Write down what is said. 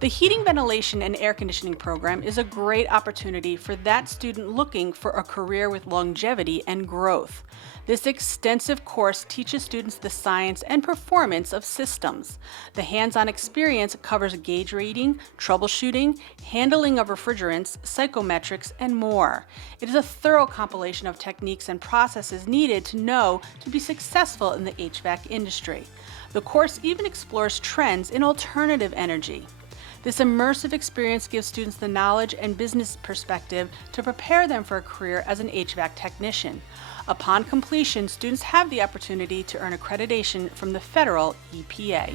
The Heating, Ventilation, and Air Conditioning program is a great opportunity for that student looking for a career with longevity and growth. This extensive course teaches students the science and performance of systems. The hands-on experience covers gauge reading, troubleshooting, handling of refrigerants, psychometrics, and more. It is a thorough compilation of techniques and processes needed to know to be successful in the HVAC industry. The course even explores trends in alternative energy. This immersive experience gives students the knowledge and business perspective to prepare them for a career as an HVAC technician. Upon completion, students have the opportunity to earn accreditation from the federal EPA.